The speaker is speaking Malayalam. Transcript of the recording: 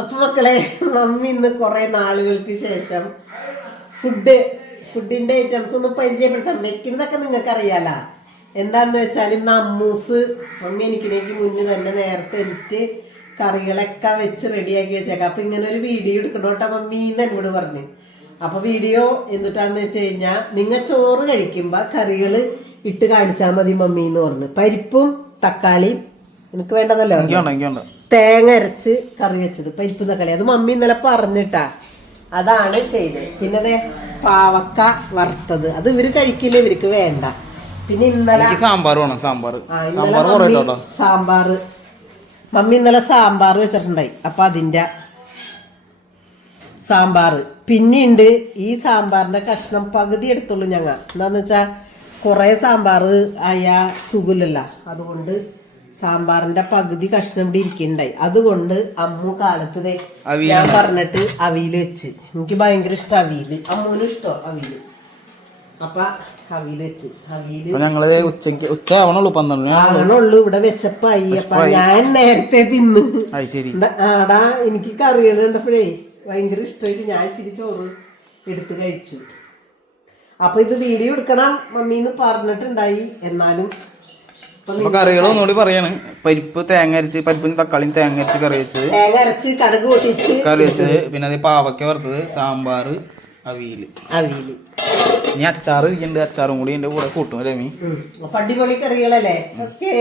അപ്പൊ മക്കളെ, മമ്മി ഇന്ന് കുറെ നാളുകൾക്ക് ശേഷം ഫുഡിന്റെ ഐറ്റംസ് ഒന്ന് പരിചയപ്പെടുത്താം. വെക്കുന്നതൊക്കെ നിങ്ങൾക്ക് അറിയാലോ. എന്താന്ന് വെച്ചാൽ ഇന്ന് അമ്മൂസ് മമ്മി എനിക്കിലേക്ക് മുന്നേ തന്നെ നേരത്തെ എനിക്ക് കറികളൊക്കെ വെച്ച് റെഡിയാക്കി വെച്ചേക്കാം. അപ്പൊ ഇങ്ങനെ ഒരു വീഡിയോ എടുക്കണോട്ടാ മമ്മി എന്ന് എന്നോട് പറഞ്ഞു. അപ്പൊ വീഡിയോ എന്നിട്ടാന്ന് വെച്ച് കഴിഞ്ഞാൽ നിങ്ങൾ ചോറ് കഴിക്കുമ്പോ കറികൾ ഇട്ട് കാണിച്ചാൽ മതി മമ്മി എന്ന് പറഞ്ഞു. പരിപ്പും തക്കാളിയും എനിക്ക് വേണ്ടതല്ലോ, തേങ്ങ അരച്ച് കറി വെച്ചത് പരിപ്പും തക്കാളി. അത് മമ്മി ഇന്നലെ പറഞ്ഞിട്ടാ, അതാണ് ചെയ്തത്. പിന്നെ അതെ പാവക്ക വറുത്തത്, അത് ഇവര് കഴിക്കില്ല, ഇവർക്ക് വേണ്ട. പിന്നെ ഇന്നലെ സാമ്പാറ് മമ്മി ഇന്നലെ സാമ്പാർ വെച്ചിട്ടുണ്ടായി. അപ്പൊ അതിന്റെ സാമ്പാറ് പിന്നെയുണ്ട്. ഈ സാമ്പാറിന്റെ കഷ്ണം പകുതി എടുത്തുള്ളൂ ഞങ്ങൾ. എന്താന്ന് വെച്ചാ കുറെ സാമ്പാർ ആയാ സുഖമില്ലല്ല, അതുകൊണ്ട് സാമ്പാറിന്റെ പകുതി കഷ്ണം ഇവിടെ ഇരിക്കണ്ടായി. അതുകൊണ്ട് അമ്മു കാലത്ത് ഞാൻ പറഞ്ഞിട്ട് അവിയൽ വെച്ച്. എനിക്ക് ഭയങ്കര ഇഷ്ടം അവിയല്, അമ്മൂനും ഇഷ്ടം അവിയല്. അപ്പൊ അവിയൽ വെച്ച്. അവിയല് ആവണുള്ളൂ, ഇവിടെ വിശപ്പായി. അപ്പൊ ഞാൻ നേരത്തെ തിന്ന്. ആടാ എനിക്ക് കറികൾ കണ്ടപ്പോഴേ ഭയങ്കര ഇഷ്ടമായിട്ട് ഞാൻ ഇച്ചിരി ചോറ് എടുത്ത് കഴിച്ചു. അപ്പൊ ഇത് വീഡിയോ എടുക്കണം മമ്മീന്ന് പറഞ്ഞിട്ടുണ്ടായി. എന്നാലും കറികളൊന്നുകൂടി പറയാണ്. പരിപ്പ് തേങ്ങ അരച്ച്, പരിപ്പും തക്കാളിയും തേങ്ങ അരച്ച് കറി വെച്ചത്, തേങ്ങ അരച്ച് കടുക് പൊട്ടിച്ച് കറി വെച്ചത്. പിന്നെ അത് പാവയ്ക്ക വറുത്തത്, സാമ്പാറ്, അവിയല്. ഇനി അച്ചാറ് ഇരിക്കുന്നുണ്ട്, അച്ചാറും കൂടി എന്റെ കൂടെ കൂട്ടും രമി. അടിപൊളി കറികളല്ലേ. ഓക്കേ.